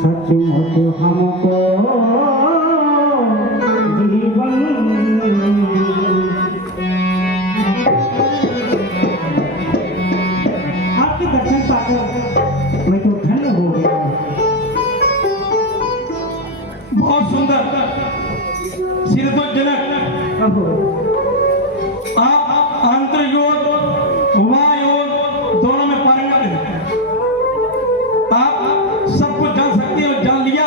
सचमुच हमको जीवन आपके दर्शन पाकर मैं तो धन्य हो गया। बहुत सुंदर शीर्षोज्जनक आप आंतर योग वाह योग दोनों में पारंगत हैं। आप सब कुछ जान सकते हो, जान लिया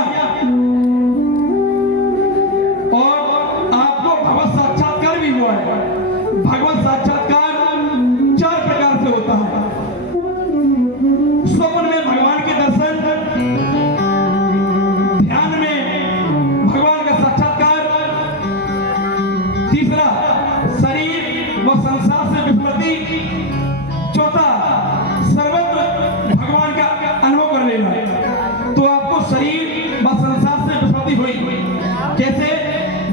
और आपको भगवत साक्षात्कार भी हुआ है। भगवत साक्षात्कार 4 प्रकार से होता है। स्वप्न में भगवान के दर्शन, ध्यान में भगवान का साक्षात्कार, तीसरा शरीर व संसार से विस्मृति, चौथा सर्वत्र भगवान का अनुभव कर लेना। तो आपको शरीर व संसार से विस्मृति हुई, जैसे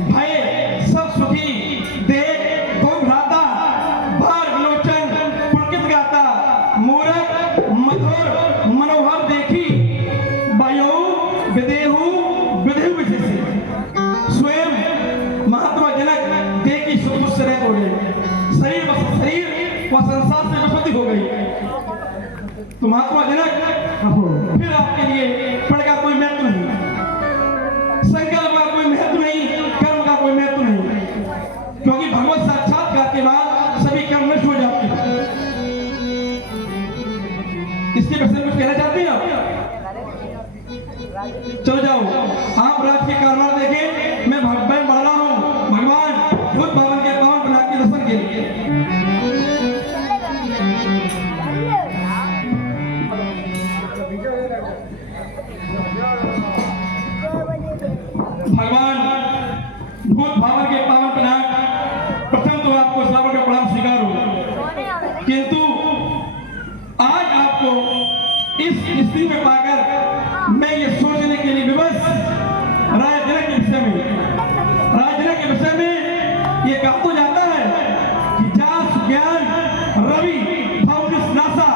भय, सब सुखी, देह दो भ्राता, भार लोचन, पुलकित गाता, मूरख, मधुर, मनोहर देखी, वायु, विदेहु, विदेहु विशेष, स्वयं महात्मा जनक देह की सुख से रह हो गए, शरीर व संसार से विस्मृति हो गई। तो महात्मा जनक फिर आपके लिए फल का कोई महत्व नहीं, संकल्प का कोई महत्व नहीं, कर्म का कोई महत्व नहीं, क्योंकि भगवत साक्षात्कार के बाद सभी कर्म नष्ट हो जाते हैं। इसके विषय में कुछ कहना चाहते हैं आप? चलो जाओ, आप रात के कारनामे देखें। मैं भगवान बढ़ रहा हूँ भगवान भूत भवन के पावन प्रणाम के दर्शन के लिए। भगवान भूत भवन के पावन प्रणाम, प्रथम तो आपको श्रावण का प्रणाम स्वीकार हो, किंतु आज आपको इस स्थिति में पाकर मैं ये सोचने के लिए विवश राय जनक के विषय में ये कहा तो जाता है कि जास ज्ञान रवि भवनिस नासा,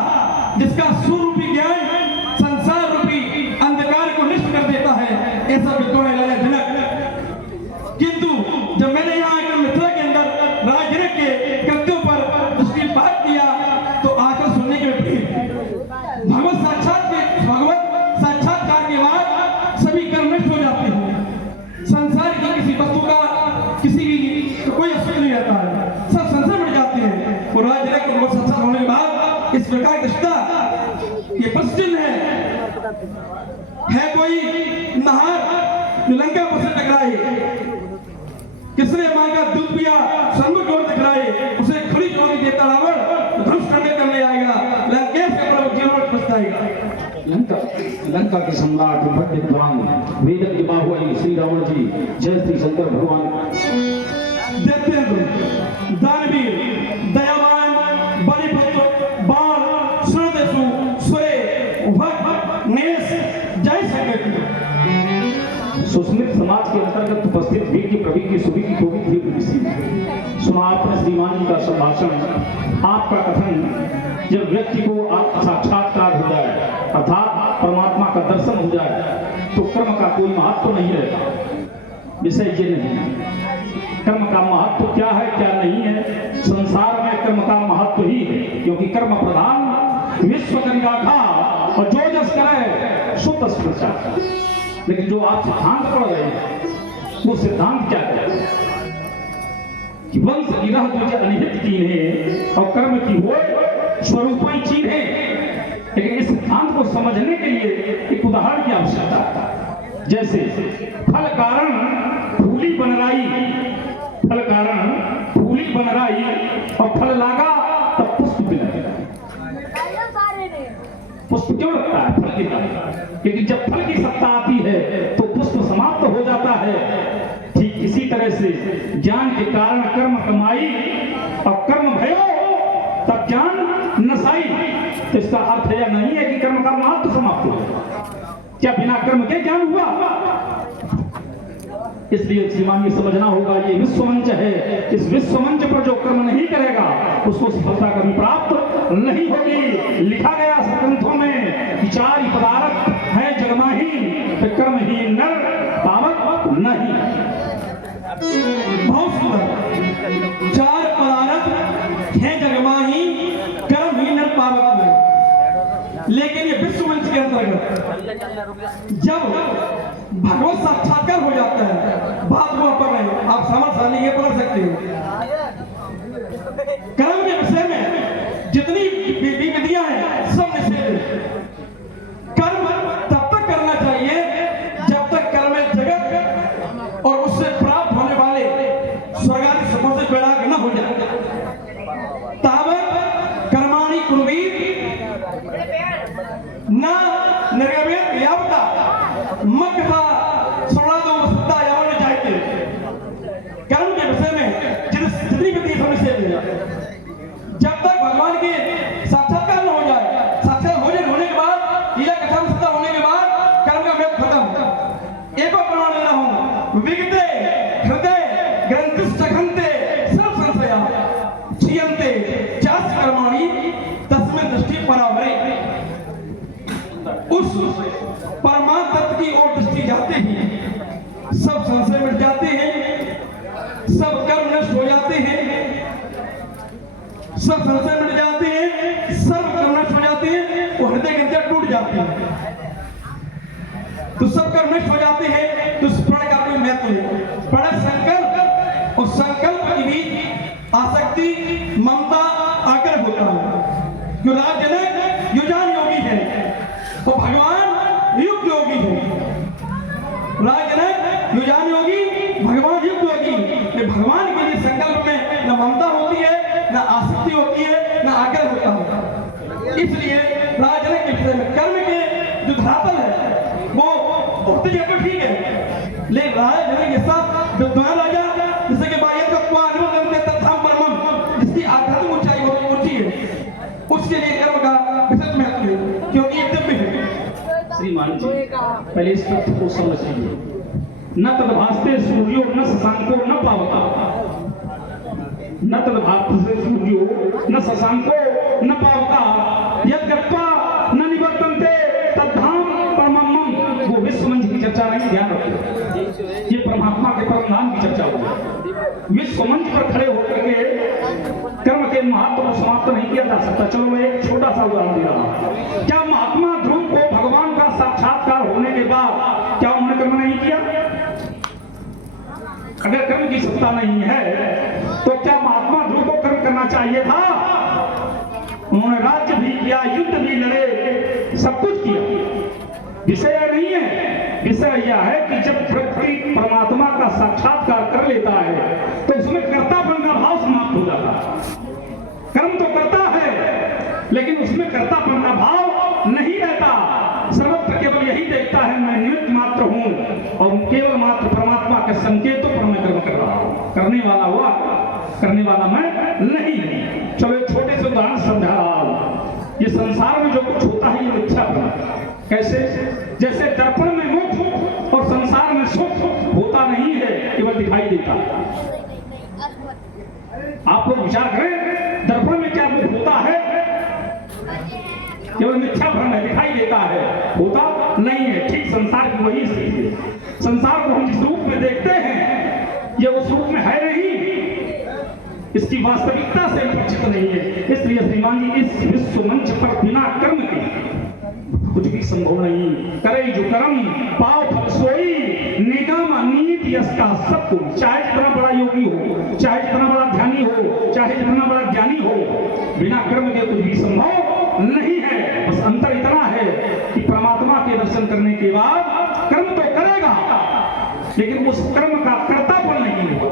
जिसका स्वरूपी ज्ञान संसार रूपी अंधकार को नष्ट कर देता है, ऐसा विद्वान है राजा जनक। किंतु जब मैंने यहाँ आकर मिथिला के अंदर राजा जनक के कृत्यों पर दृष्टिपात किया तो आकर सुनने के भगवत साक्षात्कार के बाद सभी कर्म नष्ट हो जाते हैं। संसार की किसी वस्तु का किसी भी कोई अस्तित्व नहीं रहता है, सब संसार मिट जाते हैं। और राजा जनक को साक्षात होने के बाद इस प्रकार की दृष्टा ये प्रश्न है कोई नहार जो लंका पर से टकराए, किसने मां का दूध पिया सन्मुख की ओर टकराए, उसे खुली चोरी देता रावण धनुष करने आएगा, लंकेश का प्रभु जीवन में पछताएगा। लंका के सम्राट विद्वान वेद के बाहुबली श्री रावण जी, जय श्री शंकर भगवान। देखते हैं तुम दानवीर, दयावान, बलिपुत्र, बाण, सुरदेशु, सुरे, भक्त, नेस, जय शंकर की। सुस्मित समाज के अंतर्गत उपस्थित वीर की प्रवीण की सुबह की कोविद सुना आपने श्रीमान जी का संभाषण। आपका कथन जब व्यक्ति को आत्म साक्षात्कार हो जाए अर्थात परमात्मा का दर्शन हो जाए तो कर्म का कोई महत्व नहीं रहता। विषय ये नहीं, कर्म का महत्व क्या है क्या नहीं है, संसार में कर्म का महत्व ही है, क्योंकि कर्म प्रधान विश्व गंगा था और जो जस करे सो तस प्रचार। लेकिन जो आप सिद्धांत पढ़ रहे हैं वो सिद्धांत क्या कहते हैं कि वंश गिरह तुझे अनिहित कीन्हे और कर्म की हो स्वरूपाई चीन्हे। लेकिन इस सिद्धांत को समझने के लिए एक उदाहरण की आवश्यकता है। जैसे फल कारण फूली बनराई, फल कारण फूली बनराई और फल लागा तब पुष्प मिला। पुष्प क्यों लगता है? फल के कारण, क्योंकि जब फल की सत्ता आती है तो पुष्प समाप्त हो जाता है। ठीक इसी तरह से ज्ञान के कारण कर्म कमाई और कर्म भयो तब ज्ञान नसाई। तो इसका अर्थ यह नहीं है कि कर्म का महत्व समाप्त हो। क्या बिना कर्म के ज्ञान हुआ? इसलिए श्रीमान ये समझना होगा, ये विश्व मंच है, इस विश्व मंच पर जो कर्म नहीं करेगा उसको सफलता कभी प्राप्त नहीं होगी। लिखा गया ग्रंथों में कि चार ही पदार्थ है जगमाही, तो कर्महीन नर पावक नहीं। बहुत सुंदर। चार पदार्थ हैं जगमाही, कर्महीन नर पावक नहीं। लेकिन ये विश्व मंच के अंतर्गत जब भगवत साक्षात्कार हो जाता है, बात वो पढ़ रहे हो, आप समझ सानी ये पढ़ सकते हो। कर्म के विषय में जितनी विधियां हैं सब निषेध है। कर्म तब तक करना चाहिए जब तक कर्म जगत और उससे प्राप्त होने वाले स्वर्ग आदि सुखों से वैराग्य न हो जाए। तावत कर्माणि कुर्वीत न निर्गमेत यावता मक्खा सोनादो वसुता यावने जाते। कर्म के विषय में जितनी विधि सब निषेध है। जब तक भगवान के साक्षात्कार न हो जाए, साक्षात होने के बाद, लीला कथा में सत्ता होने के बाद कर्म का वेद खत्म। एको प्रमाण लेना हो विगते हृदय ग्रंथिष्ठघंते सर्व संशया क्षीयन्ते चास्य कर्माणि तस्मै दृष्टि परावरे। उस परमात्म तत्व की ओर दृष्टि जाते ही सब संशय मिट जाते हैं, सब कर्म नष्ट हो जाते हैं, सब संशय मिट जाते हैं, सब कर्म नष्ट हो जाते हैं, वो हृदय के अंदर टूट जाते हैं। तो सब कर्म नष्ट हो जाते हैं, तो उस प्रण का कोई महत्व नहीं। प्रण संकल्प और संकल्प के बीच आसक्ति, ममता, आग्रह होता है। जो राजजनक युजान योगी है, वो भगवान युक्त योगी है। राजजनक युजान योगी भगवान युक्त योगी। भगवान के लिए संकल्प में न ममता होती है, न आसक्ति होती है, न आग्रह होता है। इसलिए राजजनक के विषय में कर्म के जो धरातल है वो उक्त जगह ठीक है, लेकिन राजजनक के साथ विद्वान राजा जिससे कि बाह्य तत्व अनुबंध तत्थाम परमम, जिसकी आध्यात्मिक ऊंचाई बहुत ऊंची है, उसके लिए कर्म का विशेष महत्व है, क्योंकि ये दिव्य है। श्रीमान जी, पहले इस तथ्य को समझ लीजिए। न तद्भास्ते सूर्यो न शशांको न पावता, न तद्भास्ते सूर्यो न शशांको न पावता, यद गत्वा न निवर्तन्ते तद्धाम परमम्। वो विश्व मंच की चर्चा नहीं, ध्यान रखो, ये परमात्मा के परम धाम की चर्चा हुई। विश्व मंच पर खड़े होकर के कर्म के महत्व को समाप्त नहीं किया जा सकता। चलो मैं एक छोटा सा उदाहरण दे रहा हूं। क्या महात्मा ध्रुव को भगवान का साक्षात्कार होने के बाद क्या उन्होंने कर्म नहीं किया? अगर कर्म की सत्ता नहीं है तो क्या महात्मा ध्रुव को कर्म करना चाहिए था? उन्होंने राज्य भी किया, युद्ध भी लड़े, सब कुछ किया। विषय नहीं है, विषय यह है कि जब व्यक्ति परमात्मा का साक्षात्कार कर लेता है तो उसमें कर्तापन का भाव समाप्त हो जाता है। कर्म तो करता है लेकिन उसमें कर्तापन का भाव नहीं रहता। सर्वत्र केवल यही देखता है मैं निमित्त मात्र हूं और केवल मात्र परमात्मा के संकेतों पर मैं कर्म कर रहा हूं। करने वाला हुआ, करने वाला मैं नहीं। चलो एक छोटे से उदाहरण समझा रहा हूं। ये संसार में जो कुछ होता है ये मिथ्या है। कैसे? जैसे दर्पण में मुख और संसार में सुख होता नहीं है, केवल दिखाई देता है। आप लोग विचार करें, दर्पण में क्या मुख होता है? केवल मिथ्या भ्रम है, दिखाई देता है, होता नहीं है। ठीक संसार की वही स्थिति है। संसार को हम जिस रूप में देखते हैं ये उस रूप में है नहीं, इसकी वास्तविकता से परिचित नहीं है। इसलिए श्रीमान जी, इस विश्व मंच पर बिना कर्म के कुछ भी संभव नहीं। करे जो कर्म पाओ फल सोई, निगम नीति इसका सब कुछ। चाहे जितना बड़ा योगी हो, चाहे जितना बड़ा ध्यानी हो, चाहे जितना बड़ा ज्ञानी हो, बिना कर्म के कुछ भी संभव नहीं है। बस अंतर इतना है कि परमात्मा के दर्शन करने के बाद कर्म तो करेगा लेकिन उस कर्म का कर्तापन नहीं होगा,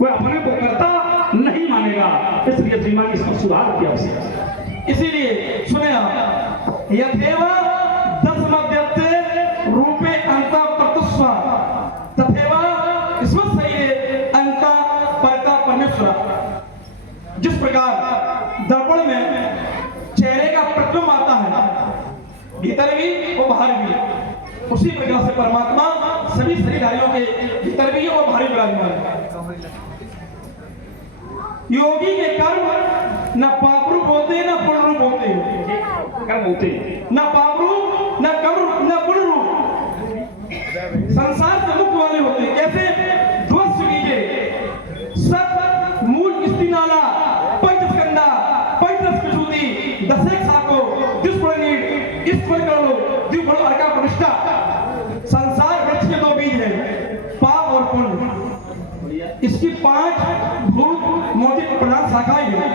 वह अपने को कर्ता नहीं मानेगा। इसलिए श्रीमान इसमें सुधार की आवश्यकता है। इसीलिए सुने आप, यथेवा दस मध्यते रूपे अंत प्रतुस्व तथेवा इसमें सही है अंत परता परमेश्वर। जिस प्रकार दर्पण में चेहरे का प्रतिबिंब आता है, भीतर भी और बाहर भी, उसी प्रकार से परमात्मा सभी शरीरधारियों के भीतर भी और बाहर भी विराजमान है। योगी के कर्म न पाप रूप होते न पुण्य रूप होते हैं। कर्म होते हैं। न पाप रूप, न कर्म रूप, न गुण रूप। संसार से मुक्त वाले होते हैं। कैसे? ध्वस्त कीजिए सत मूल स्थिनाला पंचस्कंदा पंचरस विशुद्धि दशेक साको दुष्प्रणीत ईश्वर करो द्विफल अर्का प्रतिष्ठा। संसार वृक्ष के दो बीज हैं, पाप और पुण्य। इसकी 5 भूत मोटी प्रधान शाखाएं हैं।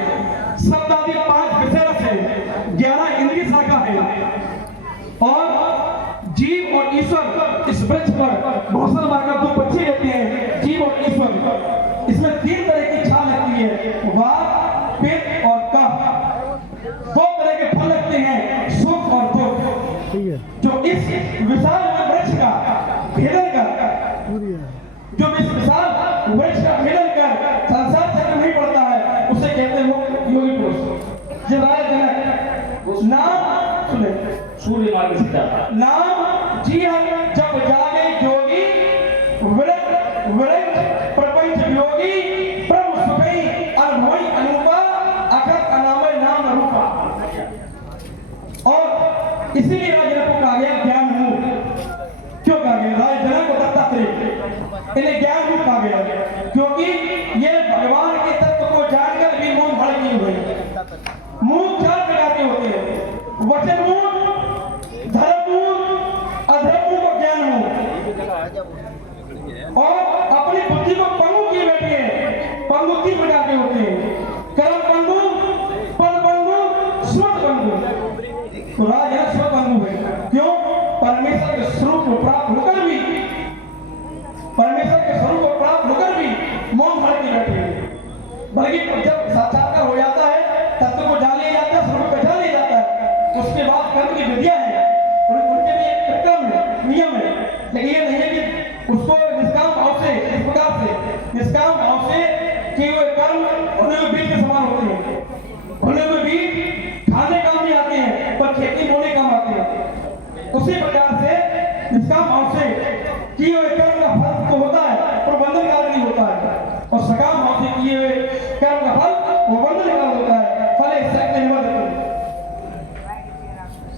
शब्द आदि 5 विषय रस है, 11 इंद्रिय शाखा है। और जीव और ईश्वर इस वृक्ष पर घोषण मारकर 2 पक्षी रहते हैं, जीव और ईश्वर। इसमें 3 तरह की छाल लगती है, वात, पित्त और कफ। 2 तरह के फल लगते हैं, सुख और दुख। जो इस विशाल वृक्ष का भेदन कर, जो इस विशाल वृक्ष का भेदन कर संसार चक्र नहीं पड़ता है, उसे कहते हैं योगी पुरुष। जब राजा जनक नाम सुने, सूर्य मार्ग सीधा नाम जी हाँ, जब जागे जोगी विरक्त प्रपंच योगी प्रभु सुखई अनुभवी अनुपा अखत अनामय नाम रूपा। और इसीलिए राजा जनक को कहा गया ज्ञान मूर्ख। क्यों कहा गया? राजा जनक को दत्तात्रेय इन्हें ज्ञान मूर्ख कहा गया, क्योंकि ये भगवान के तत्व को जानकर भी मौन भड़की हुए। मूर्ख 4 प्रकार के होते हैं, वचन मूर्ख, धर्म मूर्ख, अधर्म मूर्ख और ज्ञान मूर्ख। और अपनी बुद्धि को पंगु किए बैठे हैं। पंगु 3 प्रकार के होते हैं, कर्म पंगु, पद पंगु, स्मृत पंगु। तो राजा स्मृत पंगु है। क्यों? परमेश्वर के स्वरूप को प्राप्त होकर भी, परमेश्वर के स्वरूप को प्राप्त होकर भी मौन भर के बैठे हैं। बल्कि जब साक्षात्कार हो जाता है, तत्व को जान लिया जाता है, स्वरूप को पहचान लिया जाता है, उसके बाद कर्म की विधियां हैं, उनके भी एक क्रम है, नियम है। लेकिन ये नहीं है कि उसको निष्काम भाव से, इस प्रकार से निष्काम भाव से किए हुए कर्म उन्हें में बीज के समान होते हैं। उन्हें में बीज खाने काम नहीं आते हैं, पर खेती बोने काम आते हैं। उसी प्रकार से निष्काम भाव से किए हुए कर्म का फल तो होता है, पर बंधनकारी नहीं होता है। और सकाम भाव से किए हुए कर्म का फल वो बंधनकारी होता है। फल एक सत्य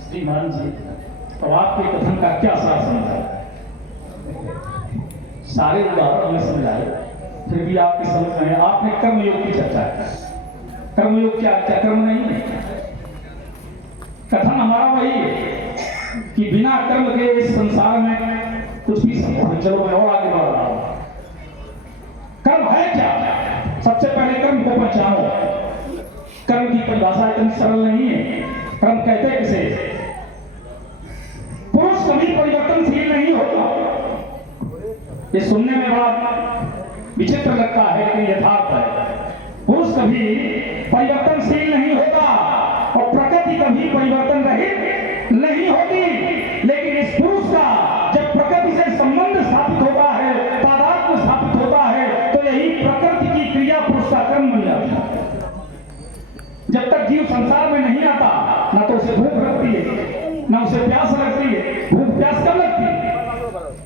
श्रीमान जी, और आपके कथन का क्या सार समझा? सारे उदाहरण में समझाए, फिर भी आपके समझ में आपने कर्मयोग की चर्चा की। कर्मयोग क्या क्या कर्म नहीं है? कथन हमारा वही है कि बिना कर्म के इस संसार में कुछ भी संभव है। चलो मैं और आगे बढ़ रहा हूं। कर्म है क्या? सबसे पहले कर्म को पहचानो। कर्म की परिभाषा इतनी सरल नहीं है। कर्म कहते किसे? पुरुष कभी परिवर्तनशील नहीं होता। ये सुनने में बड़ा विचित्र लगता है, लेकिन यथार्थ है। पुरुष कभी परिवर्तनशील नहीं होता और प्रकृति कभी परिवर्तन रहित नहीं होती। लेकिन इस पुरुष का जब प्रकृति से संबंध स्थापित होता है, तादात्म्य स्थापित होता है, तो यही प्रकृति की क्रिया पुरुष का कर्म बन जाता है। जब तक जीव संसार में नहीं आता, ना तो उसे भूख लगती है, ना उसे प्यास लगती है। भूख प्यास कब लगती है?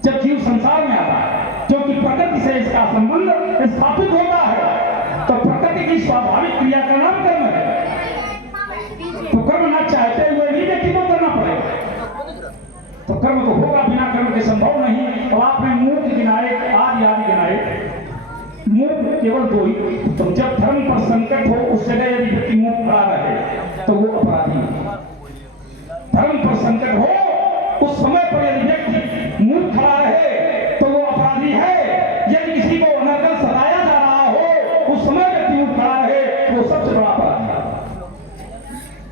जब जीव संसार में आता है, क्योंकि प्रकृति से इसका संबंध स्थापित होता है। तो प्रकृति की स्वाभाविक क्रिया का नाम कर्म है। तो कर्म ना चाहते हुए भी व्यक्ति को करना पड़ेगा। तो कर्म तो होगा, बिना कर्म के संभव नहीं। तो आपने मूर्ख गिनाए, आदि आदि गिनाए। मूर्ख केवल 2 ही। तो जब धर्म पर संकट हो, उस जगह यदि व्यक्ति मूर्ख खड़ा रहे तो वो अपराधी है। धर्म पर संकट हो, उस समय पर यदि व्यक्ति मूर्ख खड़ा रहे तो वो अपराधी है। यदि किसी को अनर्गल सताया जा रहा हो, उस समय व्यक्ति मूर्ख खड़ा रहे, वो सबसे बड़ा अपराधी है।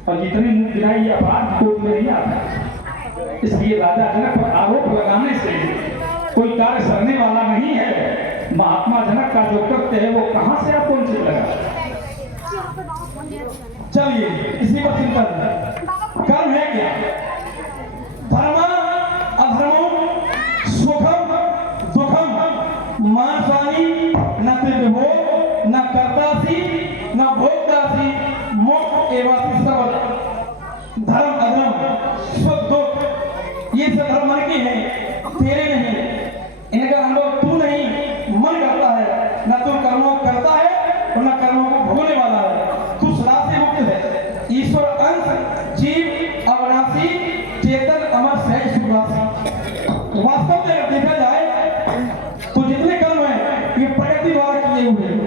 और जितने मूर्ख गिनाई ये अपराध कोर्ट में नहीं आता। इसलिए राजा जनक पर आरोप लगाने से कोई कार्य सरने वाला नहीं है। महात्मा जनक का जो कृत्य है वो कहां से आपको उचित लगा? चलिए इसी पर चिंतन। कर्म है क्या? धर्म अधर्म सुखम दुखम मानसानी न विभो न कर्तासी न भोक्तासी मोक्ष एवासी सर्वदा। धर्म अधर्म सुख दुख ये सब धर्म मन के हैं, तेरे नहीं। इनका अनुभव तू नहीं, मन करता है। न तू कर्मों करता है और न कर्मों को भोगने वाला है। तू सदा से मुक्त है। ईश्वर अंश जीव निवासी। वास्तव में अगर देखा जाए तो जितने कर्म हैं ये प्रकृति द्वारा किए हुए हैं।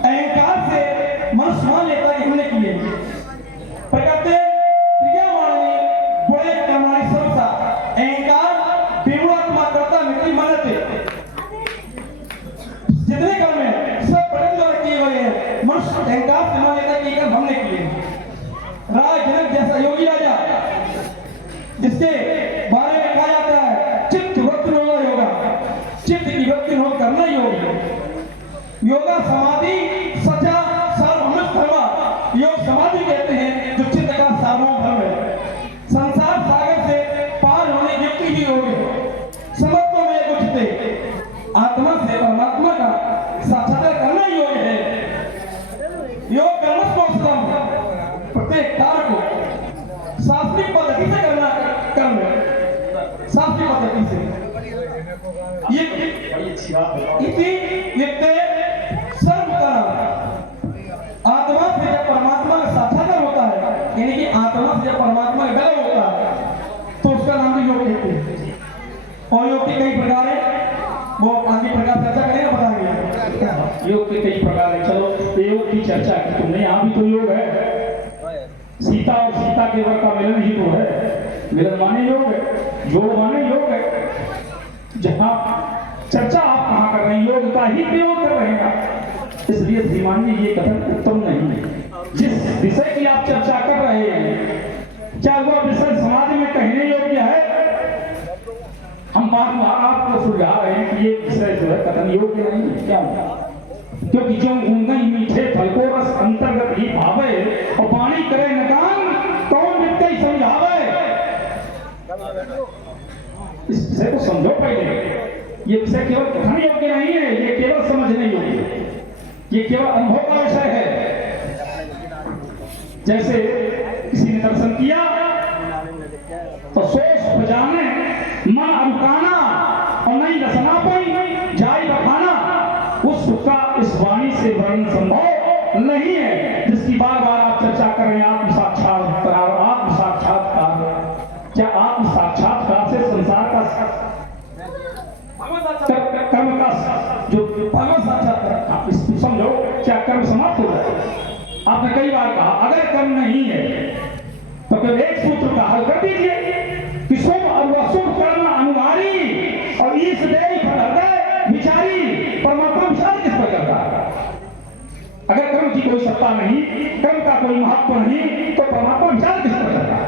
अहंकार से मनुष्य मान लेता है कि हमने किए। प्रकृति क्रिया माननी बुरे कर्माणि सर्वसा। अहंकार बेमुआत्मा करता मिट्टी मनते। जितने कर्म हैं सब प्रकृति द्वारा किए हुए हैं। मनुष्य अहंकार से मान लेता है कि ये कर्म हमने किए। राजा जनक जैसा योगी राजा जिसके बारे में कहा जाता है चित्त वृत्ति योगा, चित्त की वृत्ति योग करना योग। योगा समाधि सचा सार्वभौमिक धर्म। योग समाधि कहते हैं जो चित्त का सार्वभौम धर्म है। संसार सागर से पार होने की युक्ति ही योग है। समत्व में उठते आत्मा से परमात्मा का साक्षात्कार करना योग है। योग कर्म कौशलम, प्रत्येक कार्य को शास्त्रीय पद्धति से करना कर्म है। शास्त्रीय पद्धति से ये इति नित्य सर्व कर्म। आत्मा से जब परमात्मा का साक्षात्कार होता है, यानी कि आत्मा से जब परमात्मा का मिलन होता है तो उसका नाम भी योग कहते हैं। और योग के कई प्रकार है, वो आगे प्रकार चर्चा करेंगे, बताएंगे योग के कई प्रकार है। चलो योग की चर्चा की तुमने, यहाँ भी तो योग है। सीता और सीता के वर का मिलन ही तो है। मिलन माने योग है, योग माने योग है। जहाँ चर्चा आप कहाँ कर रहे हैं, योग का ही प्रयोग कर रहे हैं। इसलिए श्रीमान जी ये कथन उत्तम नहीं है। जिस विषय की आप चर्चा कर रहे हैं, क्या वह विषय समाज में कहने योग्य है? हम बार आपको सुझा रहे हैं कि ये विषय जो है कथन योग्य नहीं है। क्या क्योंकि जो ऊंगई मीठे फल को रस अंतर्गत ही भावे और पानी करे नकान कौन वित्त समझावे। इस विषय को समझो पहले। ये विषय केवल कथन योग्य नहीं है, ये केवल समझने योग्य है, ये केवल अनुभव का विषय है। जैसे किसी ने दर्शन किया तो सोच बजाने मन अनुकाना और नहीं रसना पाई जाई बखाना। उस सुख का इस वाणी से वर्णन संभव नहीं है, जिसकी बार बार आप चर्चा कर रहे हैं। आत्म साक्षात्कार, आत्म साक्षात्कार, क्या आत्म साक्षात्कार से संसार का कर्म का जो भगवत साक्षात्कार, समझो क्या कर्म समाप्त हो जाए। आपने कई बार कहा अगर कर्म नहीं है तो केवल एक सूत्र का हल कर दीजिए कि शुभ और अशुभ कर्म अनुवारी और ईश देहि फल हृदय विचारी। परमात्मा विचार किस पर करता है? अगर कर्म की कोई सत्ता नहीं, कर्म का कोई महत्व नहीं, तो परमात्मा विचार किस पर करता है?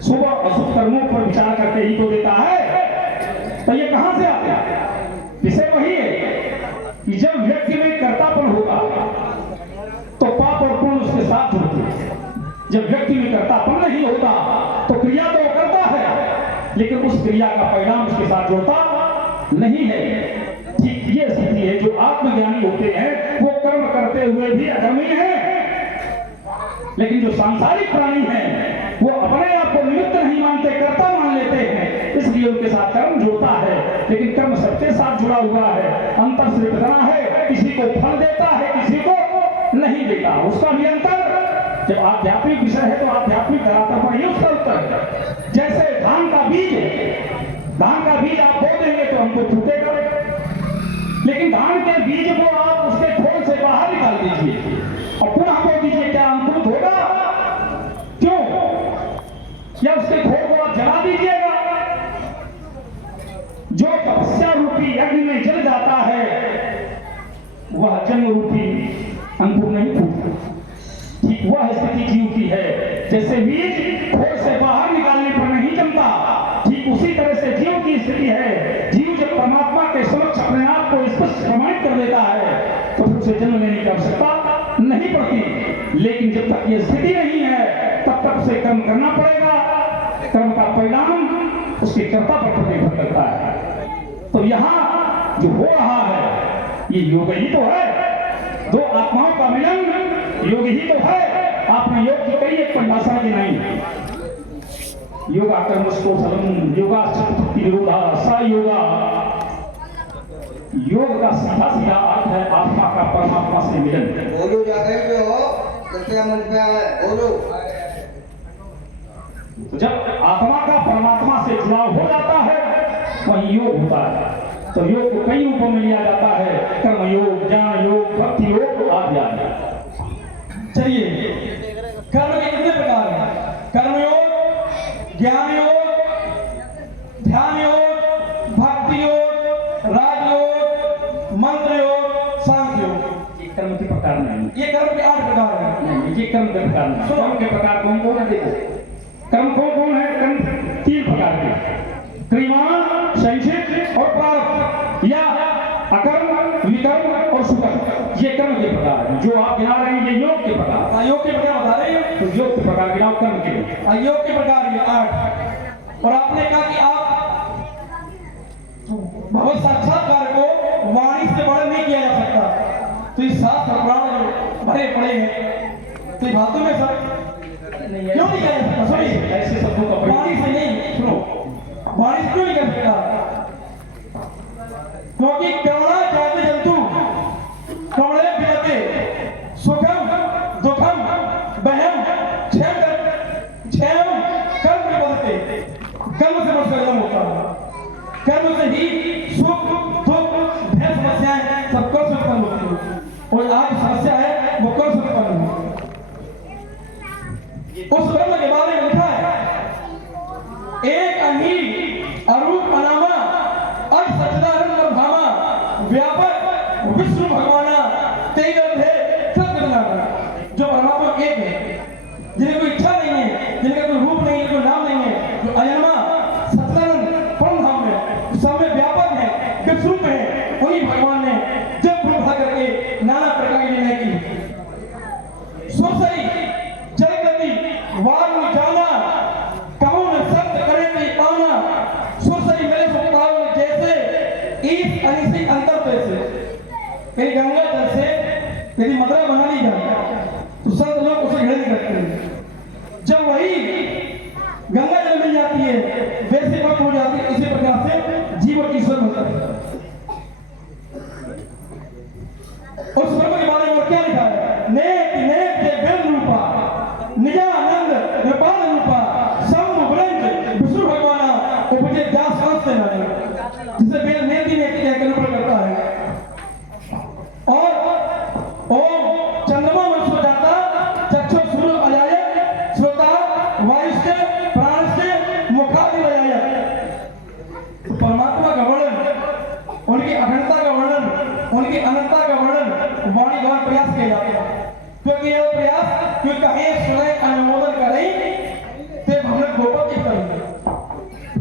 शुभ और अशुभ कर्मों पर विचार करके ही तो देता है। तो ये कहां से आता है? विषय वही है कि जब व्यक्ति में कर्तापन होगा तो पाप और पुण्य उसके साथ जुड़ते हैं। जब व्यक्ति में कर्तापन नहीं होता तो क्रिया तो करता है, लेकिन उस क्रिया का परिणाम उसके साथ जुड़ता नहीं है। ठीक ये स्थिति है। जो आत्मज्ञानी होते हैं वो कर्म करते हुए भी अधर्मी हैं, लेकिन जो सांसारिक प्राणी हैं वो अपने आप को निमित्त नहीं मानते, कर्ता मान लेते हैं, इसलिए उनके साथ कर्म जुड़ता है। लेकिन कर्म सबके साथ जुड़ा हुआ है, अंतर सिर्फ इतना है किसी को फल देता है, किसी को नहीं देता। उसका भी अंतर। जब आध्यात्मिक विषय है तो आध्यात्मिक धरातल पर ही उसका उत्तर है। जैसे धान का बीज आप बो देंगे तो हमको फूटेगा, लेकिन धान के बीज को आप उसके खोल से बाहर निकाल दीजिए और पुनः बो दीजिए, क्या अंकुरित होगा? क्यों? या उसके खोल को आप जला दीजिएगा। जो तपस्या रूपी यज्ञ में जल जाता है वह जन्म रूपी अंकुर नहीं फूटता। ठीक वह स्थिति जीव की है। जैसे बीज खोल से बाहर निकालने पर नहीं जमता, ठीक उसी तरह से जीव की स्थिति है। जीव जब परमात्मा के समक्ष अपने आप को स्पष्ट प्रमाणित कर देता है तो फिर उसे जन्म लेने की आवश्यकता नहीं पड़ती। लेकिन जब तक ये स्थिति नहीं है तब तक उसे कर्म करना पड़ेगा। कर्म का परिणाम उसके कर्ता पर निर्भर करता है। तो यहाँ जो हो रहा है ये योग ही तो है। दो आत्माओं का मिलन योग ही तो है। आपने योग की कई एक परिभाषा की नहीं। योगा कर्मस्को फलम योगा निरोधा स योगा। योग का सीधा सीधा अर्थ है आत्मा का परमात्मा से मिलन। बोलो जाकर जो कृपया मन पे आए बोलो। तो जब आत्मा का परमात्मा से जुड़ाव हो जाता है वही योग होता है। तो योग को कई रूपों में लिया जाता है, कर्म योग, ज्ञान योग, भक्ति योग आदि आदि। चलिए, कर्म के कितने प्रकार हैं? कर्म योग, ज्ञान योग, ध्यान योग, भक्ति योग, राजयोग, मंत्र योग, सांख्य योग। ये कर्म के प्रकार नहीं, ये कर्म के 8 प्रकार हैं। ये कर्म के प्रकार नहीं। कर्म के प्रकार कौन कौन है? देखो, कर्म कौन कौन है? कर्म 3 प्रकार के, क्रियमाण, संचित और प्रारब्ध, या अकर्म, विकर्म और सुकर्म। ये कर्म के प्रकार हैं। जो आप गिना रहे हैं ये योग के प्रकार। योग के प्रकार बता रहे हैं। तो योग के प्रकार गिनाओ कर्म के। योग के प्रकार ये 8। और आपने कहा कि आप भगवत साक्षात्कार को वाणी से वर्णन नहीं किया जा सकता। तो इस शास्त्र पुराण जो भरे पड़े हैं तो फालतू में सब क्यों नहीं किया जा सकता? सुनिए, ऐसे शब्दों का प्रयोग वाणी से नहीं, सुनो, वाणी से क्यों नहीं कर सकता? क्योंकि कवड़ा जाते जंतु कवड़े बिलते सुखम दुखम बहम क्षम कर्म बनते। कर्म से मनुष्य जन्म होता है। कर्म से ही सुख दुख भय समस्याएं सब कर्म से उत्पन्न होती है। और आज समस्या है वो कर्म से उत्पन्न हुई। उस कर्म के बारे में लिखा है, एक अही अरूप अनामा अज सच्चिदानंद धामा व्यापक विष्णु भगवाना तेज है सत्यनारायण। जो परमात्मा एक है, जिन्हें कोई इच्छा नहीं है, जिनका कोई रूप नहीं है, कोई नाम नहीं है, जो अजन्मा सच्चिदानंद परम धाम है, सब में व्यापक है, विश्व है, उन्हीं भगवान ने जब प्रभा करके नाना प्रकार की निर्णय की। सुरसई जलगति वार जाना कौन सत्य करे नहीं पाना। सुरसई मेरे सुतावन जैसे ईस अनिसी अंतर जैसे। यदि गंगा जल से यदि मदरा बना ली जाए तो संत लोग उसे घृणा नहीं करते। जब वही गंगा जल मिल जाती है वैसे वक्त हो जाती है। इसी प्रकार से जीव और ईश्वर होता है। उस ब्रह्म के बारे में और क्या लिखा है? नेक नेक के बिंद रूपा निजानंद कृपाल रूपा शंभु ब्रह्म विष्णु भगवाना उपजे दास से नहीं, जिसे वेद नेति नेति कह कर ऊपर करता है। और ओम चंद्रमा में सो जाता चक्षु सूर्य अजाय श्रोता वायुष्टे प्राणष्टे मुखादि अजाय। तो परमात्मा का वर्णन, उनकी अखंडता का वर्णन, उनकी अनंतता का वर्णन वाणी द्वारा प्रयास किया जाता है। क्योंकि यह प्रयास कोई कहे सुने अनुमोदन करें ते भगवत गोपक की करेंगे।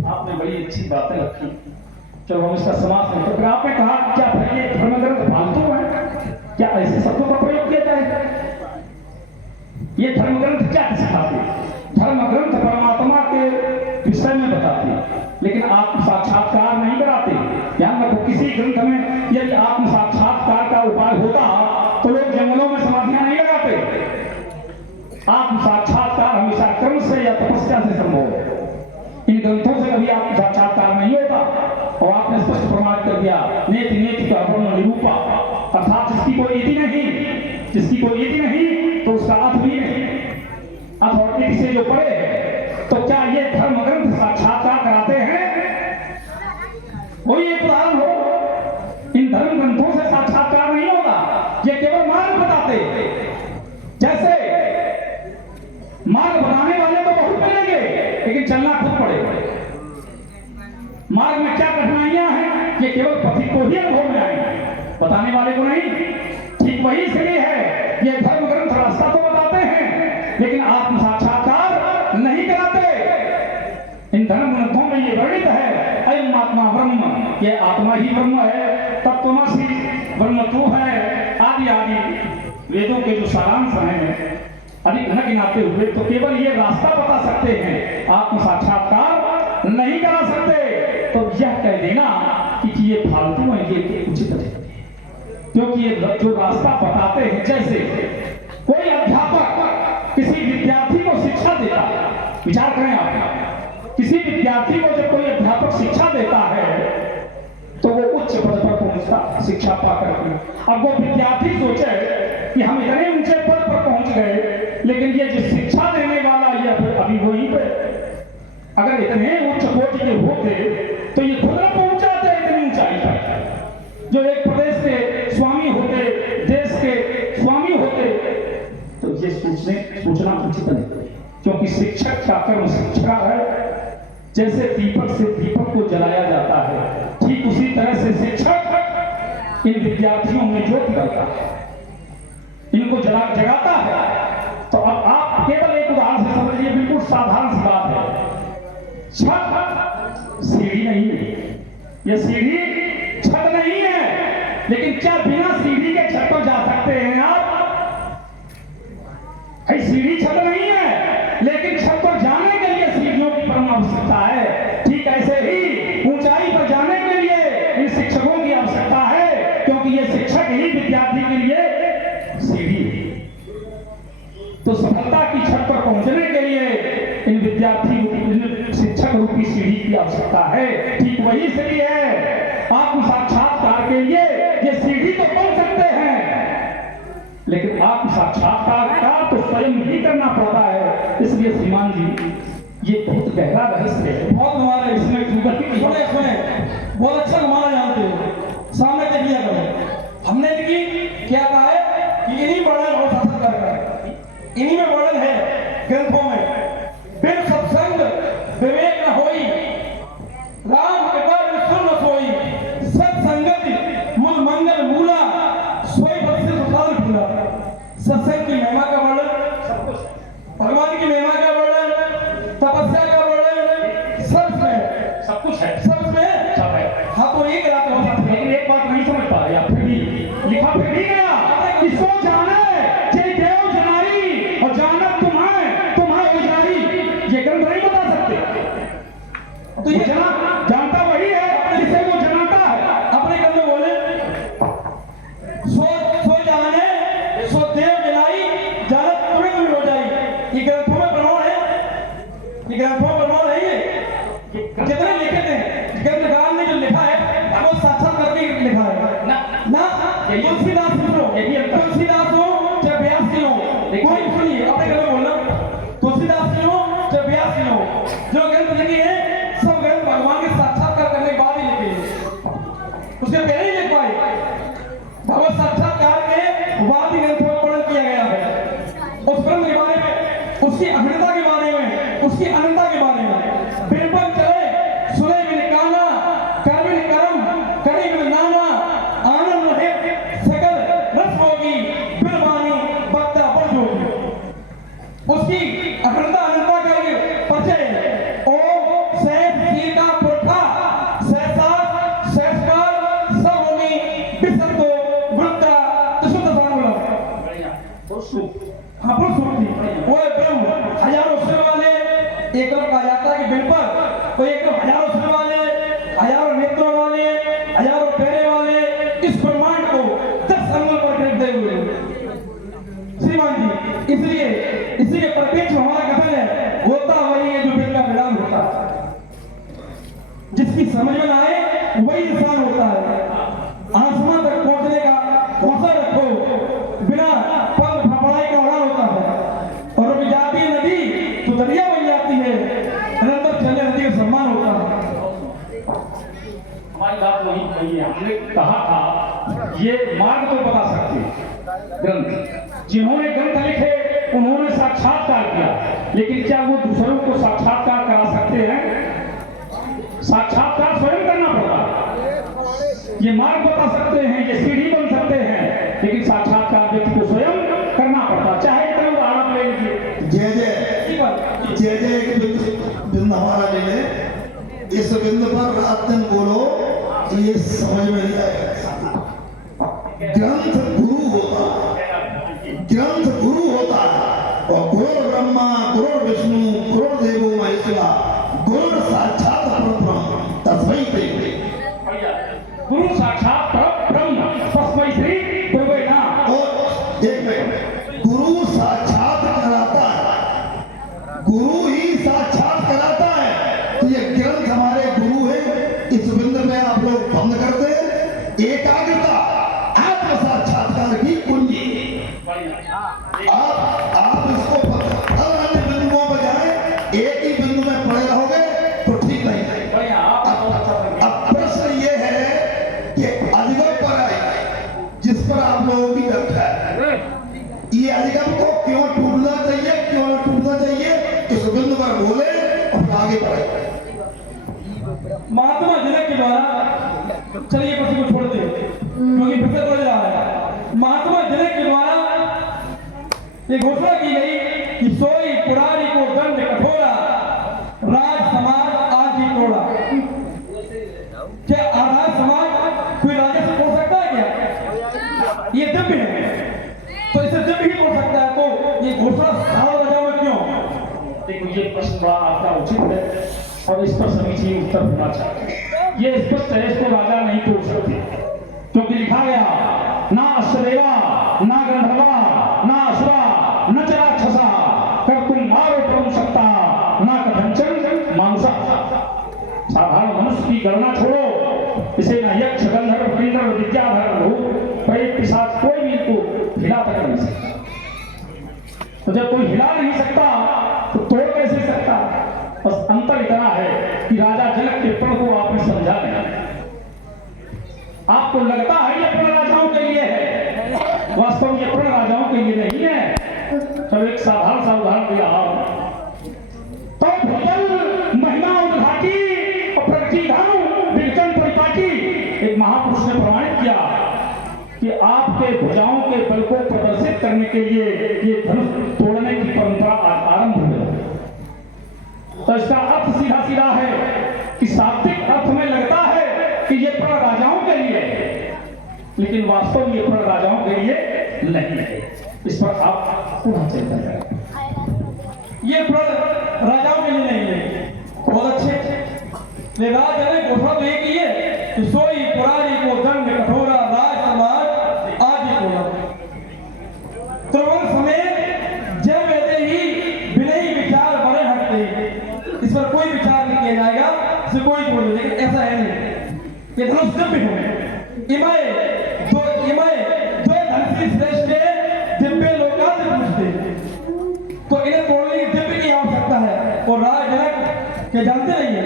आपने बड़ी अच्छी बातें रखी। चलो हम इसका समाप्त करें। तो आपने कहा क्या भाई ये धर्म ग्रंथ फालतू है? क्या ऐसे शब्दों का प्रयोग किया जाए? ये धर्म ग्रंथ क्या सिखाते? धर्म ग्रंथ परमात्मा के विषय में बताते, लेकिन आत्म साक्षात्कार नहीं कराते। ध्यान रखो, किसी ग्रंथ में यदि आत्म साक्षात्कार का उपाय होता तो लोग जंगलों में समाधियां नहीं लगाते। आत्म साक्षात्कार हमेशा कर्म से या तपस्या से संभव है। इन ग्रंथों से कभी आत्म साक्षात्कार नहीं होता। और आपने स्पष्ट प्रमाण कर दिया, नेति नेति का वर्ण निरूपा, अर्थात जिसकी कोई इति नहीं, जिसकी कोई इति नहीं तो उसका अर्थ भी नहीं। अर्थ और इति से जो पड़े हैं, तो क्या ये धर्म ग्रंथ साक्षात्कार कराते हैं? कोई एक उदाहरण हो? इन धर्म ग्रंथों से साक्षात्कार नहीं होगा। ये केवल मार्ग बताते। जैसे मार्ग बनाने वाले तो बहुत मिलेंगे, लेकिन चलना खुद पड़ेगा। मार्ग में क्या कठिनाइयां हैं ये केवल पथिक को ही अनुभव में आएंगे, बताने वाले को नहीं। ठीक वही इसलिए है ये धर्म ग्रंथ रास्ता तो बताते हैं, लेकिन आत्म साक्षात्कार नहीं कराते। इन धर्म ग्रंथों में ये वर्णित है, अयम आत्मा ब्रह्म, ये आत्मा ही ब्रह्म है, तत्त्वमसि ब्रह्म तू है, आदि आदि वेदों के जो सारांश हैं अधिक न गिनाते हुए तो केवल ये रास्ता बता सकते हैं, आत्म साक्षात्कार नहीं करा सकते। तो यह कह देना कि ये फालतू है ये उचित नहीं, क्योंकि ये जो रास्ता बताते हैं, जैसे कोई अध्यापक किसी विद्यार्थी को शिक्षा देता है, विचार करें आप, किसी विद्यार्थी को जब कोई अध्यापक शिक्षा देता है तो वो उच्च पद पर पहुंचता शिक्षा पाकर के। अब वो विद्यार्थी सोचे कि हम इतने ऊंचे पद पर पहुंच गए, लेकिन ये जो शिक्षा देने वाला ये अभी वहीं पे अगर इतने उच्च कोटि के होते तो ये खुद न पहुंचाते इतनी ऊंचाई पर। जो एक प्रदेश के स्वामी होते, देश के स्वामी होते, तो ये सोचना उचित नहीं, क्योंकि शिक्षक का कर्म शिक्षा है। जैसे दीपक से दीपक को जलाया जाता है, ठीक उसी तरह से शिक्षक इन विद्यार्थियों में ज्योति करता है, इनको जगाता है। तो अब आप केवल एक उदाहरण से समझिए, बिल्कुल साधारण सी बात है। छत सीढ़ी नहीं है, यह सीढ़ी छत नहीं है, लेकिन क्या बिना सीढ़ी के छत पर जा सकते हैं आप? सीढ़ी छत नहीं है, लेकिन छत पर जाने के लिए सीढ़ियों की परम आवश्यकता है। ठीक ऐसे ही ऊंचाई पर जाने के लिए इन शिक्षकों की आवश्यकता है, क्योंकि ये शिक्षक ही विद्यार्थी के लिए सीढ़ी है। तो सफलता की छत पर पहुंचने के लिए इन विद्यार्थी शिक्षक रूपी सीढ़ी की आवश्यकता है। ठीक वही सीढ़ी है आत्म साक्षात्कार के लिए। ये सीढ़ी तो बन सकते हैं, लेकिन आत्म साक्षात्कार का तो स्वयं ही करना पड़ता है। इसलिए श्रीमान जी, ये बहुत गहरा रहस्य है। बहुत हमारे इसमें सुने बहुत अच्छा हमारा जानते हो, सामने देख लिया करो। हमने भी क्या कहा है कि इन्हीं वर्णन और शासन कर, इन्हीं में वर्णन है ग्रंथों में। बिन सत्संग विवेक न होई, राम कृपा सुन न सोई, सत्संगति मूल मंगल मूला, सोई बस से सुखान खुला। सत्संग की महिमा का वर्णन, भगवान की महिमा का वर्णन, तपस्या का वर्णन, सब में सब कुछ है, सब में सब है। हाँ, तो एक रात हो जाती है, लेकिन एक बात नहीं समझ पा रहे आप, फिर भी लिखा फिर भी गया, इसको जाने जे देव जनाई और जानत तुम्हारे उजारी। ये ग्रंथ नहीं बता सकते। तो ये जानता वही है जिसे वो जनाता है। अपने ग्रंथ में बोले, सो जाने सो देव जनाई, जानत तुम्हें हो जाई। ये ग्रंथों में प्रमाण है, ये ग्रंथों में प्रमाण है। ये जितने लिखे थे ग्रंथकार ने जो लिखा है वो साक्षात करके लिखा है ना। तुलसीदास तुलसीदास हो चाहे व्यास जी हो, कोई सुनिए अपने ग्रंथ बोलना, तुलसीदास जी हो चाहे व्यास जी हो, जो ग्रंथ लिखे हैं सब ग्रंथ भगवान के साक्षात्कार करने के बाद ही लिखे हैं, उसके पहले ही लिख पाए। भगवत साक्षात्कार के बाद ही ग्रंथों में वर्णन किया गया है उस ग्रंथ के बारे में, उसकी अखंडता के बारे में, उसकी अनंतता के बारे में। बिल्कुल चले सुने बिन काना, कर बिन करम, करे बिन नाना, आनंद रहे सकल रस होगी, बिन वाणी बक्ता बढ़ जोगी। उसकी अखंडता अनंतता का परिचय ओम सहज सीता पुरखा सहसा सहसकार सब होनी विसंतो वृत्ता तुषुत सानुला। हाँ, पुरुष वो ब्रह्म हजारों सिर वाले, एक कहा जाता है कि बिल पर तो एक हजारों सिर वाले, हजारों नेत्रों वाले, हजारों पैरे वाले, इस ब्रह्मांड को 10 अंगों पर खरीदते हुए श्रीमान जी। इसलिए इसी के परिप्रेक्ष्य में हमारा कथन है, होता वही है जो बिल का विधान होता है। जिसकी समझ में ना आए वही इंसान होता है। आसमान तक पहुंचने का हौसला रखो, बिना पंख फड़फड़ाई का उड़ान होता है। और रुक जाती है नदी तो दरिया बन जाती है, निरंतर चलने नदी का सम्मान होता है। हमारी बात वही वही है। हमने कहा था ये मार्ग तो बता सकते ग्रंथ, जिन्होंने ग्रंथ लिखे उन्होंने साक्षात्कार किया, लेकिन क्या वो दूसरों को साक्षात्कार करा सकते हैं? साक्षात्कार स्वयं करना पड़ता है। ये मार्ग बता सकते हैं, ये सीढ़ी बन सकते हैं, लेकिन साक्षात्कार व्यक्ति को स्वयं करना पड़ता। चाहे इतने उदाहरण ले लीजिए, जय जय एक बिंद हमारा ले ले, इस बिंद पर रात दिन बोलो, ये समझ में नहीं आएगा। ग्रंथ गुरु होता है, ग्रंथ गुरु होता है, और गुरु ब्रह्मा गुरु विष्णु गुरु देवो महेश्वरा गुरु साक्षात परब्रह्म तस्मै श्री। गुरु साक्षात ब्रह्म तस्मै श्री गुरुवे नमः। और एक मिनट, गुरु साक्षात कराता है, गुरु ही साक्षात कराता है। तो ये ग्रंथ हमारे गुरु है। इस बिंद में आप लोग बंद करते हैं एकाग्रता आत्म साक्षात्कार की कुंजी। आप इसको अन्य बिंदुओं पर जाए, एक ही बिंदु में पड़े रहोगे आगे बढ़े। महात्मा जनक के द्वारा, चलिए प्रश्न को छोड़ दे क्योंकि प्रश्न बढ़ रहा है। महात्मा जनक के द्वारा ये घोषणा की गई कि सोई पुरारी को दंड कठोरा, राज समाज आज ही तोड़ा। क्या राज समाज कोई राजा से तोड़ सकता है क्या? ये दिव्य है, तो इसे दिव्य ही तोड़ सकता है, तो ये घोषणा साल राजाओं में क्यों? देखो ये प्रश्न बड़ा आपका उचित है और इस पर समीचीन उत्तर होना चाहिए। ये स्पष्ट है, इसको राजा नहीं तोड़ सकते, क्योंकि लिखा गया ना अश्वदेवा ना गंधर्वा ना असुरा न च राक्षसा कर्तुम मारो परम सत्ता ना कथंचन मानुषा। साधारण मनुष्य की गणना छोड़ो, इसे न यक्ष गंधर्व किन्नर विद्याधर भूत प्रेत पिशाच कोई भी इनको हिला तक नहीं सकता। तो जब कोई हिला नहीं सकता तो तोड़ कैसे सकता? बस अंतर इतना है कि राजा जनक के प्रण को आपने समझा नहीं। आपको लगता है ये प्रण राजाओं के लिए है, वास्तव में ये प्रण राजाओं के लिए नहीं है। तो एक साधारण सा उदाहरण दिया तो भूतल महिमा उद्घाटी और प्रगति धाम विरचन परिपाटी। एक महापुरुष ने प्रमाणित किया कि आपके भुजाओं के बल को प्रदर्शित करने के लिए ये धनुष तोड़ने की परंपरा आरंभ हो गई। तो इसका अर्थ सीधा सीधा है कि शाब्दिक अर्थ में लगता है कि ये प्रण राजाओं के लिए है, लेकिन वास्तव में ये प्रण राजाओं के लिए नहीं है। इस पर आप पुनः चर्चा करें। ये प्रण राजाओं के लिए नहीं है, बहुत अच्छे। राजा ने घोषणा तो ये की है कि सोई पुरारी को दंड कठोरा, राज समाज आज ही तोड़ा। त्रिभुवन समेत जय वेदे ही विनयी विचार बड़े हटते, इस पर कोई विचार नहीं किया जाएगा, इसे कोई बोले, लेकिन ऐसा है नहीं। ये धनुष दिव्य है, इमय दो धनुषी श्रेष्ठ दिव्य लोकांत पूछते, तो इन्हें तोड़ने की दिव्य की आवश्यकता है। और राज जनक के जानते नहीं है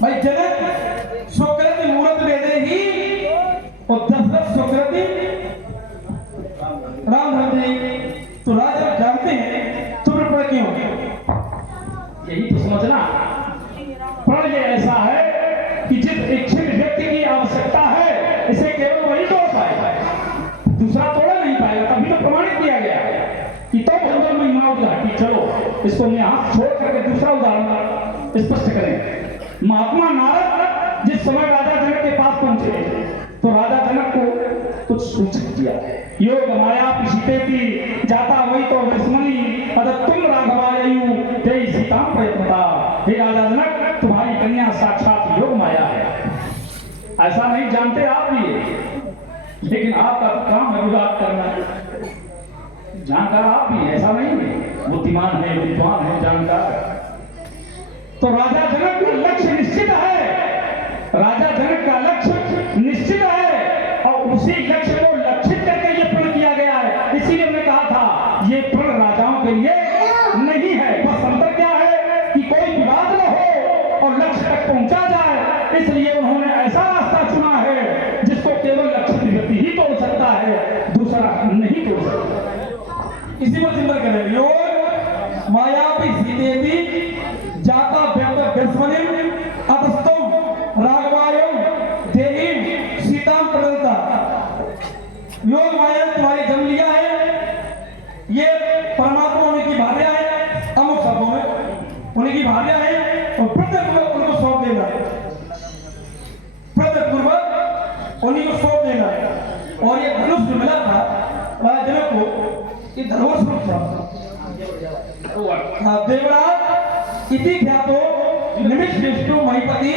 भाई, जनक सुकृति मूर्त वेदे ही और दशरथ सुकृति राम धरते, तो राज जनक जानते हैं, तो फिर प्रण क्यों? यही तो समझना। प्रण ये ऐसा है कि जिस इच्छित व्यक्ति की आवश्यकता है इसे केवल वही तोड़ पाएगा, दूसरा तोड़ा नहीं पाएगा। तभी तो प्रमाणित किया गया कि तो भंजन महिमा उद्घाटी। चलो इसको मैं हाथ छोड़ करके दूसरा उदाहरण स्पष्ट करें। महात्मा नारद जिस समय राजा जनक के पास पहुंचे तो राजा जनक को कुछ सूचित किया, योग माया पिछते की जाता वही तो विस्मनी अदर तुम राघवायु तेई सीता प्रयत्नता। हे राजा जनक, तुम्हारी कन्या साक्षात योग माया है। ऐसा नहीं जानते आप भी, लेकिन आपका काम है विवाद करना। जानकार आप भी, ऐसा नहीं है, बुद्धिमान है, विद्वान है, जानकार। तो राजा जनक का लक्ष्य निश्चित है, राजा जनक का लक्ष्य निश्चित है और उसी लक्ष्य को लक्षित करके ये प्रण किया गया है। इसीलिए हमने कहा था ये प्रण राजाओं के लिए नहीं है। बस अंतर क्या है कि कोई विवाद न हो और लक्ष्य तक पहुंचा जाए, इसलिए उन्होंने ऐसा रास्ता चुना है जिसको केवल लक्षित व्यक्ति ही तोड़ सकता है, दूसरा नहीं तोड़ सकता। इसी पर चिंतन करें। योग माया सीते जाता व्यस्मनिम अतस्तम राघवायम देहीम सीताम प्रदत्ता। योग माया ने तुम्हारी जन्म लिया है, ये परमात्मा होने की भार्या है, अमुक शब्दों में होने की भार्या है, और प्रत्येक उनको सौंप देना, प्रत्येक पूर्वक उन्हीं को सौंप देना। और ये धनुष जो मिला था राजा जनक को, ये धनुष स्वरूप था। देवराज इति ख्यातो निमिष विष्णु महिपति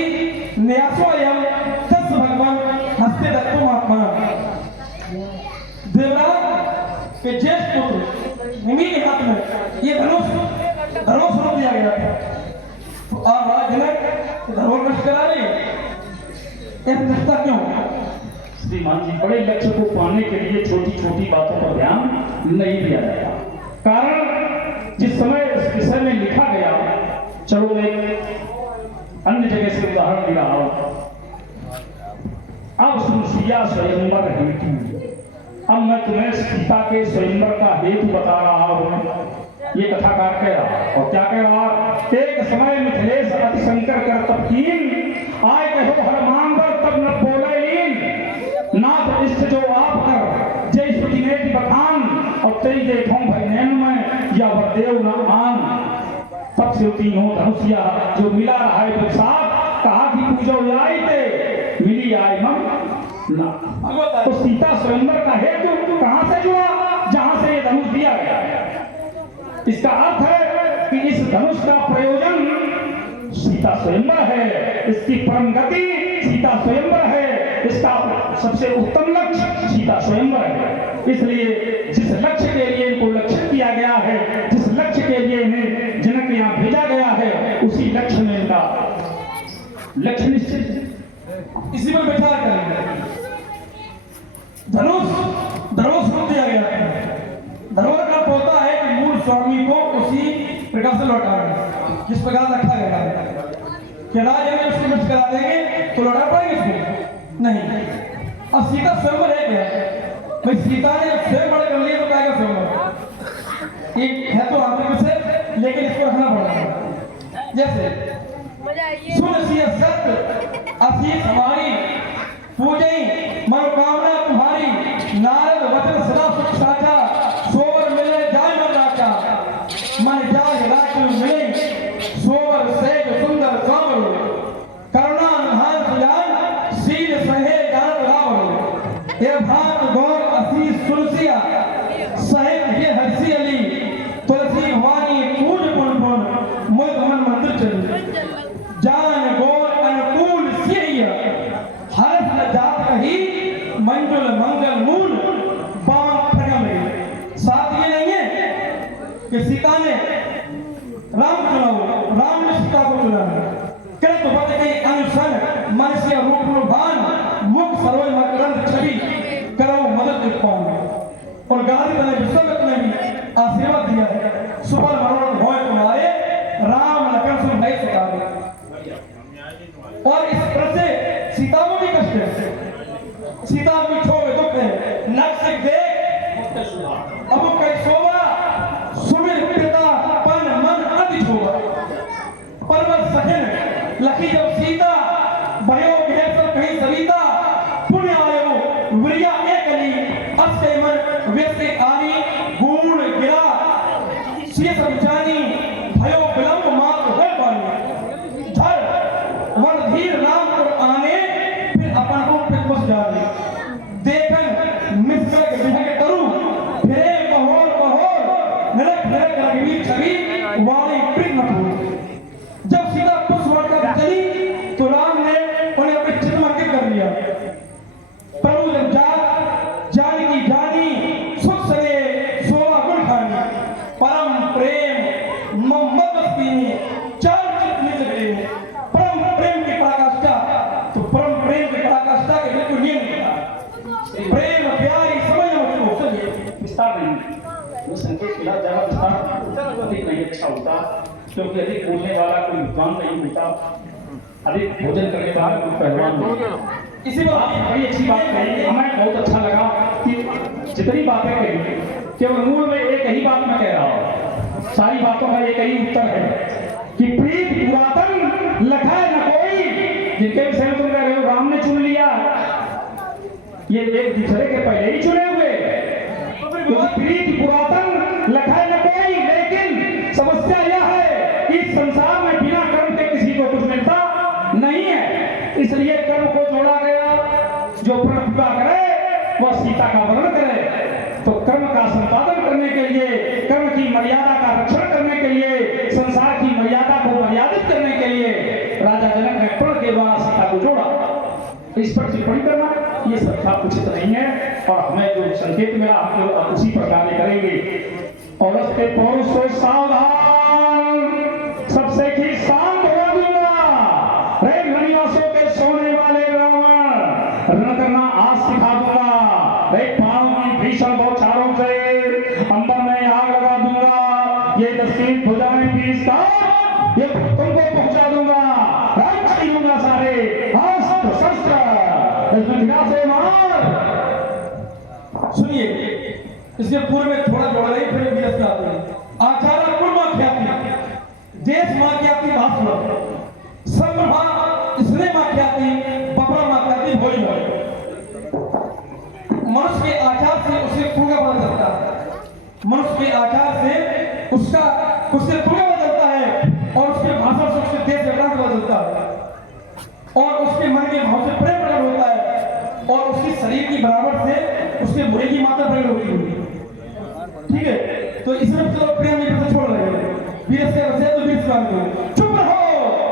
न्यासोयम तस् भगवान हस्ते दत्तो महात्मा। देवराज के ज्येष्ठ पुत्र निमि के हाथ में ये धनुष स्वरूप दिया गया था। और राजा जनक धनुष नष्ट करा रहे, ऐसा नष्टा क्यों? श्रीमान जी, बड़े लक्ष्य को पाने के लिए छोटी छोटी बातों पर ध्यान नहीं दिया जाता। कारण जिस समय इस विषय में लिखा गया, चलो मैं अन्य जगह से उदाहरण दिया हूं। अब सुनसिया स्वयंवर हेतु, अब मैं तुम्हें सीता के स्वयंवर का हेतु बता रहा हूं। ये कथाकार कह रहा और क्या कह रहा, एक समय मिथिलेश अति शंकर कर तब कीन आए कहो हर मांगर तब न बोले लीन नाथ इष्ट जो आप कर जय स्तुति ने की बखान और तेरी देखो भाई नैन में या वरदेव न आन तब से तीनों धनुषिया जो मिला रहा है प्रसाद कहा कि पूजो लाई थे मिली आई मन ना। तो सीता स्वयंवर का हेतु कहां से जुड़ा, जहां से ये धनुष दिया गया। इसका अर्थ है कि इस धनुष का प्रयोजन सीता स्वयंवर है, इसकी परम गति सीता स्वयंवर है, इसका सबसे उत्तम लक्ष्य सीता स्वयंवर है। इसलिए जिस लक्ष्य के लिए इनको लक्षित किया गया है, जिस लक्ष्य के लिए इन्हें जनक के यहाँ भेजा गया है, उसी लक्ष्य में इनका लक्ष्य निश्चित। इसी पर विचार करेंगे। धनुष धनुष को दिया गया है। धनुष का होता है कि मूल स्वामी को उसी प्रकार से लौटाना जिस प्रकार रखा गया है। कि राजा में उसको नष्ट करा देंगे तो लौटा पाएंगे इसको नहीं। अब सीता स्वयंवर है क्या भाई, सीता ने स्वयं बड़े कर लिए तो क्या स्वयंवर एक है तो आंतरिक से, लेकिन इसको रखना पड़ेगा। जैसे सुन सिय सत्य असीस हमारी पूजई मनोकामना तुम्हारी नारद वचन सदा सुख साचा सोवर मिले जाय मन राजा मन जाय राज मिले सोवर सेज सुंदर सामरो करुणा महान सुजान सील सहे जानत रावण ये भात गौर असीस सुरसिया सहित ये हर्षी अली तुलसी भवानी पूज पुन पुन मुझ मन मंदिर चली जान गौर अनुकूल सिय हर्ष जात कही मंजुल मंगल मूल बाण प्रगम। साथ ये नहीं है कि सीता ने राम चुना, राम ने सीता को चुना। कृत वध के अनुसर मनुष्य रूप रूपान मुख सरोज मकरंद छवि करो मदद दिखाओ। और गाली ने विश्वमित्र ने भी आशीर्वाद दिया है सुबह मनोरथ भोय तुम्हारे राम लखन सुन नहीं सुधारे। और इस तरह से सीता को भी कष्ट है, सीता भी छोड़ दुख है नक्श देख अब कई सोवा सुमिर पिता पन मन अति छोवा पर्वत सखन लखी जब सीता भयो सब कहीं सविता पुण्य आयो विरिया एक अली अस्य मन व्यक्ति आनी गुण गिरा शीस जानी भयो विलंब मात हो पानी धर वरधीर राम को आने फिर अपन रूप पे घुस जाने देखन मिस्र विहग तरु फिरे बहोर बहोर नरक नरक रघुवीर छवि वाली प्रीत न भूल। जब सीता पुष्पवट का चली तो राम ने उन्हें अपने चित्त में अंकित कर लिया। प्रभु जब जान की जानी सुख सरे सोवा गुण खानी परम प्रेम मोहम्मद बस्तीनी चार चित्त निज प्रेम परम प्रेम की पराकाष्ठा। तो परम प्रेम की पराकाष्ठा के बिल्कुल नियम निकला प्रेम प्यारी समझ मुझको सभी विस्तार नहीं, वो संकेत मिला ज्यादा विस्तार अधिक नहीं अच्छा होता, क्योंकि अधिक बोलने वाला कोई विद्वान नहीं होता, अधिक भोजन करने वाला कोई पहलवान होता। इसी बात बड़ी अच्छी बात कही, हमें बहुत अच्छा लगा कि जितनी बातें कही केवल मूल में एक ही बात मैं कह रहा हूँ, सारी बातों का एक ही उत्तर है कि प्रीत पुरातन लखा न कोई। जिनके विषय में तुम कह रहे हो राम ने चुन लिया, ये एक दूसरे के पहले ही चुने हुए, क्योंकि प्रीत पुरातन लखा न कोई। लेकिन समस्या यह है कि संसार में बिना कर्म के किसी को कुछ मिलता नहीं है, इसलिए कर्म को जोड़ा गया। जो प्रण पूरा करे वह सीता का वर्णन करे। तो कर्म का संपादन करने के लिए, कर्म की मर्यादा का रक्षण करने के लिए, संसार की मर्यादा को मर्यादित करने के लिए राजा जनक ने प्रण के द्वारा सीता को जोड़ा। इस पर टिप्पणी करना ये श्रद्धा उचित नहीं है, और हमें जो संकेत मिला हम लोग उसी प्रकार करेंगे। और उसके पौरुष को सावधान सबसे की शांत हो दूंगा, रे घनियासों के सोने वाले रावण रण करना आज सिखा दूंगा, रे पाणों की भीषण बौछारों से अंबर में आग लगा दूंगा, ये दक्षिण भुजाएं भी इसका ये तुमको पहुंचा दूंगा, राज छीन लूंगा सारे अस्त्र शस्त्र इसमें धिरा से मार। सुनिए इसके पूर्व में थोड़ा जोड़ रही फिर भी आचार्य देश माँ की आती भास्वर, सर्वभा इसने माँ की आती, बबरा माँ की आती भोली भोली। मनुष्य के आचार से उसके कुल का पता चलता है, मनुष्य के आचार से उसका उसके कुल का पता चलता है, और उसके भाषा से उसके देश का पता चलता है, और उसके मन के भाव से प्रेम प्रकट होता है, और उसके शरीर की बराबर से उसके बुरे की मात्रा प्रकट होती है। ठीक है, तो इसमें तो प्रेम नहीं करते, छोड़ रहे हैं वीर से वैसे तो वीर से को चुप रहो,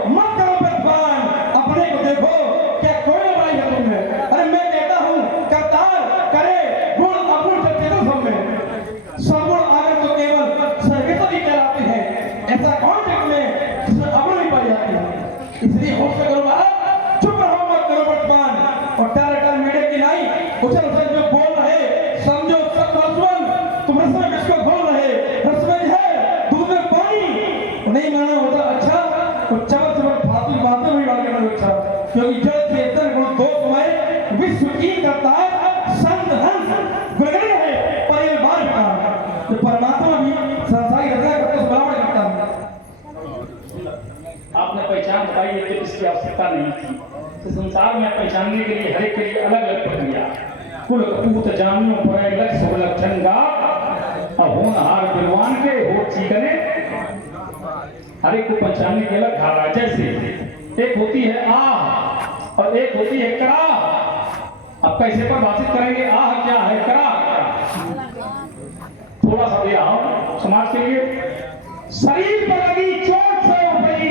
मत करो प्रतिपान, अपने को देखो क्या कोई लड़ाई है तुम में। अरे मैं कहता हूँ करतार करे गुण अगुण जब चेतन सब में, सगुण आगर तो केवल सर्वेश्वर ही कहलाते हैं। ऐसा कौन जग में जिसमें अगुण नहीं पाई जाती है। इसलिए होश से करो महाराज, चुप रहो, मत करो प्रतिपान। और टार मेढे की नाई उछल उछल जो बोल रहे, समझो सब रसवन, तुम रसवन किसको घोल रहे, रसवन है दूध में पानी। नहीं माना होता अच्छा, तो चबर चबर फालतू बातें भी डाल करना अच्छा, क्योंकि जड़ चेतन गुण दो समय विश्व की करता है संत हंस गुणगण है पर ये बार का, तो परमात्मा भी संसार की रचना करते उस बराबर करता है। आपने पहचान बताई है कि इसकी आवश्यकता नहीं थी, तो संसार में पहचानने के लिए हर एक के लिए अलग अलग प्रक्रिया, कुल कपूत जामियों पर लक्ष्य हो लक्षण का होनहार विद्वान के हो चीकने, हर एक को पहचानने के अलग धारा। जैसे एक होती है आह और एक होती है कराह। अब कैसे परिभाषित करेंगे आह क्या है, कराह थोड़ा सा दिया हम समाज के लिए। शरीर पर लगी चोट से उभरी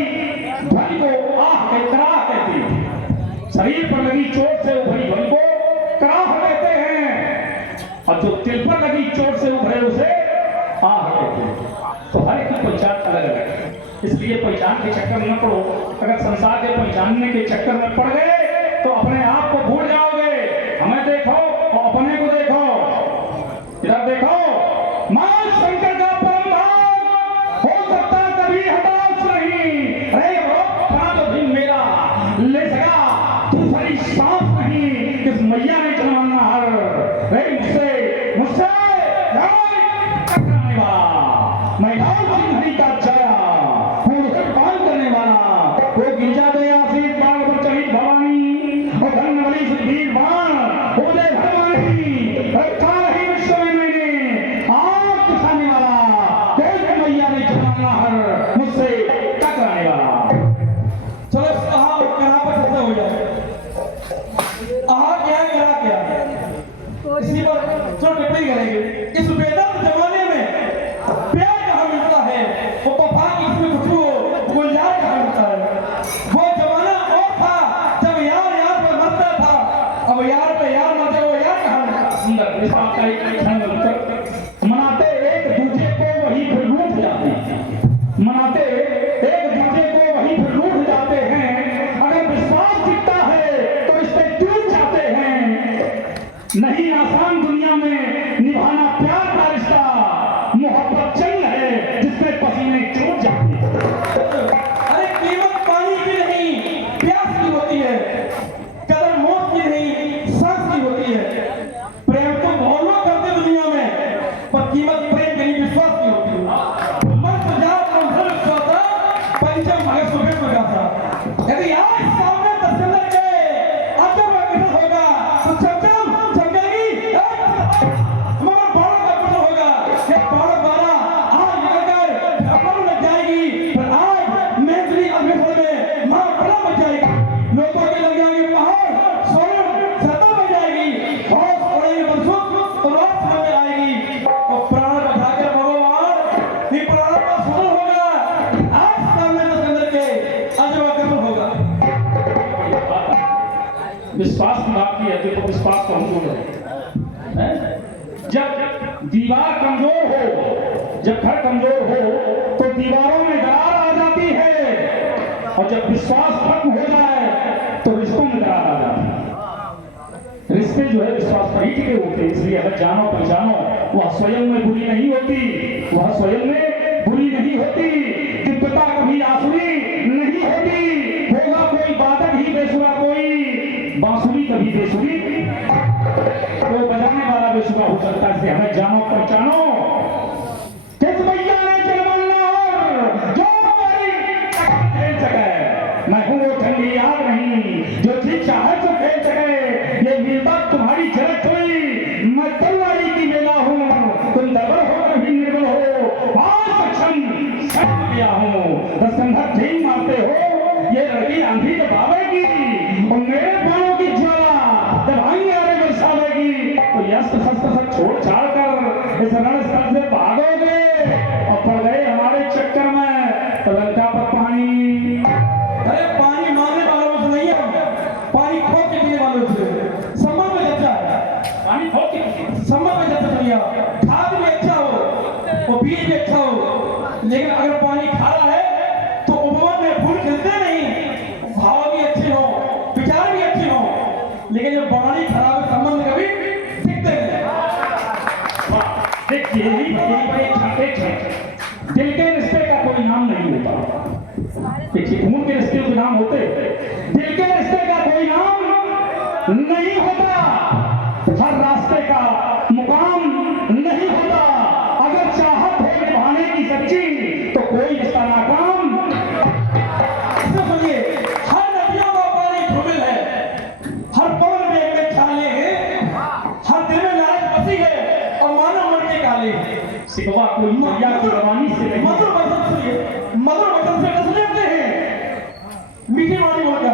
ध्वनि को आह के कराह कहते हैं। शरीर पर लगी चोट से उभरी ध्वनि को कराह कहते हैं, और जो दिल पर लगी चोट से उभरे उसे आह कहते हैं। तो हर एक की पहचान अलग अलग है, इसलिए पहचान के चक्कर में न पड़ो। अगर संसार के पहचानने के चक्कर में पड़ गए तो अपने आप को भूल जाओगे। हमें देखो और अपने को देखो, इधर देखो। मां शंकर का परम भाग हो सकता कभी हताश नहीं, अरे प्राण भी मेरा ले सका दूसरी सांस नहीं, किस मैया ने जन्माना हर रे मुझसे मुझसे टकराने वाला मैं हरि का जया करने वाला वो गिरजा गया शीत बाग पर चढ़ी भवानी और धनवली सुधीर बाण हो जाए भवानी ही विश्व में मैंने आग दिखाने वाला कोई मैया ने जमाना हर मुझसे टकराने वाला। चलो आहा और करा पर चर्चा हो जाए। आहा क्या है, करा क्या है, इसी पर थोड़ा टिप्पणी करेंगे। इस वेदांत जमाने में प्यार कहाँ मिलता है, वो पपा की इसमें खुशबू गुलजार कहाँ मिलता है। वो जमाना और था जब यार यार पर मरता था, अब यार पे यार मरते, वो यार कहाँ मिलता। सुंदर इस बात का एक क्षण मनाते एक दूसरे को वही फिर लूट जाते हैं, मनाते एक दूसरे को वही फिर लूट जाते हैं। अगर विश्वास दिखता है तो इससे टूट जाते हैं। नहीं आसान दुनिया में निभाना प्यार का रिश्ता, मोहब्बत चल है जिसमें पसीने छूट जाते हैं। अरे कीमत पानी की नहीं प्यास की होती है, कदर मौत की नहीं सांस की होती है। प्रेम तो बहुत लोग करते दुनिया में, पर कीमत प्रेम की नहीं विश्वास की होती है। मन सजा पंचम भाग सुबह को जाता। यदि आज सामने तस्वीर के अजब विफल होगा तो चमचम चमकेगी, हमारा बाड़ा का विफल होगा, ये बाड़ा बाड़ा आज निकलकर अपन लग जाएगी। पर आज मेहंदी अभिफल में मां बड़ा बच जाएगी, लोगों के लग जाएंगे पहाड़, सोने सता बच जाएगी, हौस पड़ेगी बरसुख तो रात सामने आएगी। और प्राण बचाकर भगवान ये प्राण का सफल होगा। आज सामने तस्वीर के अजब विफल होगा। विश्वास की बात की है, देखो विश्वास कमजोर है। जब दीवार कमजोर हो, जब घर कमजोर हो तो दीवारों में दरार आ जाती है, और जब विश्वास खत्म हो जाए तो रिश्तों में दरार आ जाती है। रिश्ते जो है विश्वास पर ही टिके होते हैं। इसलिए अगर जानो पहचानो, वह स्वयं में बुरी नहीं होती, वह स्वयं में बुरी नहीं होती। दिव्यता कभी आसुरी नहीं होती, होगा कोई बादक ही बेसुरा, कोई बांसुरी कभी बेसुरी, तो बजाने वाला बेसुरा हो सकता है। इसलिए हमें जानो पहचानो, किस मैया ने जन्माना और जो हमारी की याद नहीं, जो चीज चाहे तो खेल सके, ये वीरता तुम्हारी झलक हुई। मैं तलवारी की बेला हूँ, तुम दबर होकर भी निर्बल हो, पांच सक्षम सैन्य लिया हूँ, दसकंधर ठीक मारते हो, ये लड़की आंधी जब आवेगी और मेरे पांवों की ज्वाला जब आएंगे आगे बरसावेगी, तो यस्त्र शस्त्र सब छोड़ छाड़ कर इस रणस्थल से भागोगे और पड़ गए हमारे चक्कर में तो लंका पर पानी। अरे पानी मारने वालों से नहीं है, पानी खो के पीने वालों से। सम्मान में अच्छा है, पानी खो के सम्मान में अच्छा बढ़िया, खाद भी अच्छा हो, वो बीज भी अच्छा हो, लेकिन अगर पानी खारा है तो उपवन में फूल खिलते नहीं, भाव भी अच्छे हो, विचार भी अच्छे हो, लेकिन जब पानी खराब है संबंध कभी टिकते नहीं। देखिए दिल के रिश्ते का कोई नाम नहीं होता। देखिए खून के रिश्ते के नाम होते, दिल के रिश्ते का कोई नाम नहीं होता। हर रास्ते का मुकाम नहीं होता। अगर चाहत हो निभाने की सच्ची तो कोई रिश्ता नाकाम। ऐसा सुनिए, हर नदियों का पानी धूमिल है, हर पवन में एक छाले हैं, हर दिल में लालच बसी है और मानव मन के काले। सिकवा कोई मैया की रवानी से नहीं। मधुर वचन से, मधुर वचन से डस लेते हैं, मीठी वाणी बोलकर।